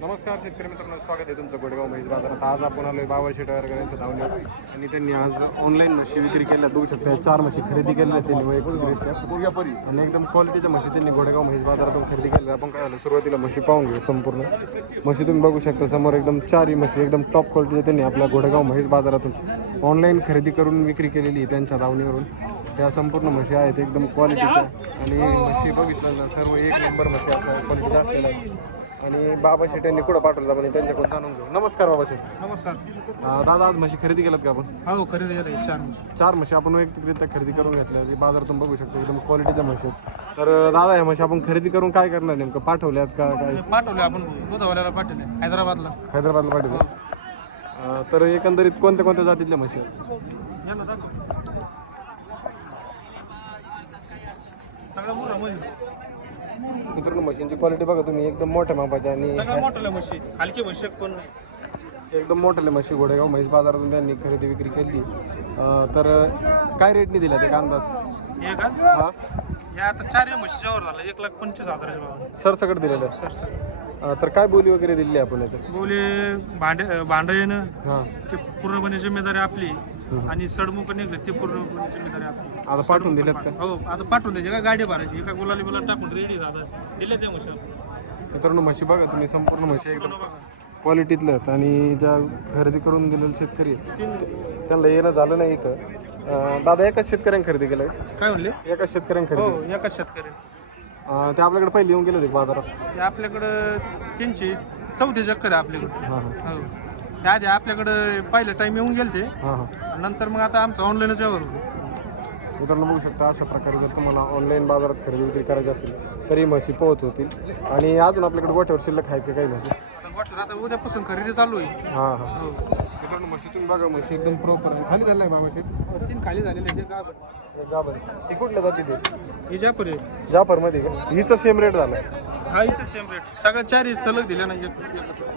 नमस्कार शेतकरी मित्रांनो स्वागत आहे तुमचं गोडगाव म्हैस बाजारात. आज आपण आलोय बाबा शेटावर यांच्या धावण्यावर. आणि त्यांनी आज ऑनलाईन म्हशी विक्री केल्या. बघू शकता चार म्हशी खरेदी केल्या त्यांनी आणि एकदम क्वालिटीच्या म्हशी त्यांनी गोडगाव म्हैस बाजारातून खरेदी केल्या आपण काय झालं सुरुवातीला म्हशी पाहून घेऊ संपूर्ण. म्हशी तुम्ही बघू शकता समोर एकदम चारही म्हशी एकदम टॉप क्वालिटीच्या त्यांनी आपल्या गोडगाव म्हैस बाजारातून ऑनलाईन खरेदी करून विक्री केलेली आहे त्यांच्या धावणीवरून. त्या संपूर्ण म्हशी आहेत एकदम क्वालिटीच्या आणि म्हशी बघितलं सर्व एक नंबर म्हशी असतात क्वालिटीच्या असलेल्या आणि बाबा शेट यांनी कुठं पाठवलं आपण? त्यांच्याकडून जाणून घेऊ. नमस्कार बाबा शेट. नमस्कार. अं, दादा आज म्हशी खरेदी केल्यात का आपण? हो खरेदी केलं आहे चार म्हशी. चार म्हशी आपण वैयक्तिकरित्या खरेदी करून घेतल्या. जे बाजारातून बघू शकतो एकदम क्वालिटीच्या म्हशी आहेत. तर अं, दादा ह्या म्हशी आपण खरेदी करून काय करणार नेमकं पाठवल्यात का काय? हे पाठवले आपण बुधवाल्याला पाठवले. हैदराबादला. हैदराबादला पाठवले. अं, तर एकंदरीत कोणत्या कोणत्या जातीतल्या म्हशी आहेत? यांना दाखव. सगळ्या मोठ्या म्हशी मित्रांनो म्हशींची क्वालिटी बघा तुम्ही एकदम मोठ्या मापाच्या आणि सगळ्या म्हशी हलकी म्हशी एक पण नाही. एकदम मोठ्याले म्हशी घोडेगाव म्हैस बाजारातून त्यांनी खरेदी विक्री केली. अं, तर काय रेटने दिला ते अंदाज हे का? हा? हे आता चार म्हशीच्या वर झालं एक लाख पंचवीस हजाराच्या भावाने. सरसकट दिलेलं सर सर अं, तर काय बोली वगैरे दिली आपण याच्यात? बोले भांडे भांडं येणं हां. ते पूर्णपणे जिम्मेदारी आपली. आणि सडमुख निघलं ते जिम्मेदारी आपली. आता पाठवून दिलेत का? हो आता पाठवून द्यायचे का? गाडी भरायची. एका गुलाली बिला टाकून रेडी आता दिले ते म्हशी आपण. मित्रांनो म्हशी बघा तुम्ही संपूर्ण म्हशी एकदम बघा. क्वालिटीतल्या आहेत. आणि ज्या खरेदी करून दिलेले शेतकरी आहेत, त्यांना येणं झालं नाही इथं. अं, दादा एकाच शेतकऱ्यांनी खरेदी केलं काय म्हणले? एकाच शेतकऱ्यांनी खरेदी हो एकाच शेतकरी. अं, ते आपल्याकडे पहिले येऊन गेले होते बाजारात. ते आपल्याकडं त्यांची चौथी चक्कर आहे आपल्याकडं हां हां. हो. त्या आधी आपल्याकडं पहिलं टाईम येऊन गेले ते हां हां. नंतर मग आता आमचं ऑनलाईनच व्यवहार होतो. मित्रांनो बघू शकता अशा प्रकारे जर तुम्हाला ऑनलाईन बाजारात खरेदी विक्री करायची असेल तरी म्हशी पोहोच होतील. आणि अजून आपल्याकडे गोठ्यावर शिल्लक आहे का काही म्हशी? आता वाटतं आता उद्यापासून खरेदी चालू आहे हां हां. हो. मित्रांनो म्हशी तुम्ही बघा म्हशी एकदम प्रॉपर खाली झालं आहे बाबा शेट तीन खाली झालेले ते गाभण. गाबर हे कुठल्या जाती ते हे जापर आहे. जाफरमध्ये का? हिचा सेम रेट झाला हा इथे सेम रेट सगळ्या चारही सलग दिल्या ना एक एकत्र.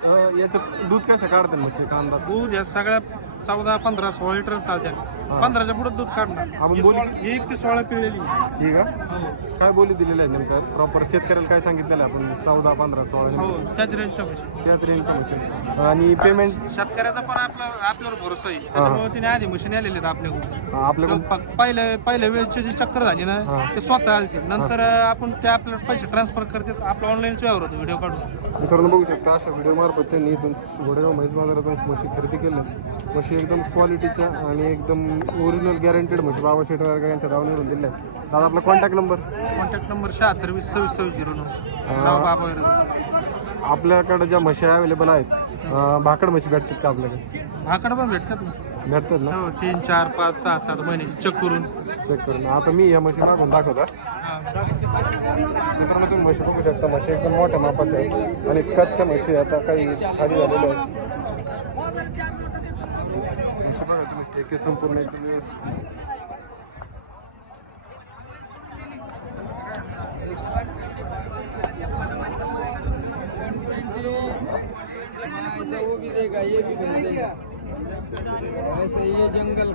याचं दूध कसं काढते म्हशी कांदा? दूध या सगळ्या चौदा पंधरा सोळा लिटर चालत्या पंधराच्या पुढे दूध काढणार. आपण बोली- हे एक ते सोळा पिळलेली ही का हो. काय बोली दिलेलं आहे नेमकं? प्रॉपर शेतकऱ्याला काय सांगितलेलं आहे आपण? चौदा पंधरा सोळा हो त्याच रेंजच्या म्हशी त्याच रेंजच्या म्हशी आणि पेमेंट शेतकऱ्याचा पण आपला आपल्यावर भरोसा आहे. त्याच्यामुळे तिने आधी मशीन आलेले आहेत आपल्याकडून आपल्याकडून प- पहिल्या पहिल्या वेळेसची जी चक्कर झाली ना ते स्वतः आलते. नंतर आपण ते आपल्याला पैसे ट्रान्सफर करतात आपला ऑनलाईनच व्यवहार होतो व्हिडिओ काढून. मित्रांनो बघू शकता अशा व्हिडिओ मार्फत त्यांनी इथून घोडेगाव म्हैस बाजारातून म्हशी खरेदी केल्या. म्हशी एकदम क्वालिटीच्या आणि एकदम ओरिजिनल गॅरंटेड म्हशी बाबा शेट यांच्या दावणीवरून दिल्या. दादा आपला कॉन्टॅक्ट नंबर कॉन्टॅक्ट नंबर शहात्तर वीस सव्वीस सव्वीस झिरो नऊ. नाव बाबा. आपल्याकडे ज्या म्हशी अवेलेबल आहेत भाकड म्हशी भेटतात का आपल्याकडे? भाकड पण भेटतात ना. भेटतात ना? हो तीन चार पाच सहा सात महिन्याची चेक करून. चेक करून. आता मी या म्हशी मागून दाखवता हा. मित्रांनो तुम्ही म्हशी बघू शकता. म्हशी एकदम मोठ्या मापाच्या आहेत आणि कच्च्या म्हशी आता काही खाली झालेल्या आहेत. बघा संपूर्ण ऐसा वो भी देगा ये भी ये जंगल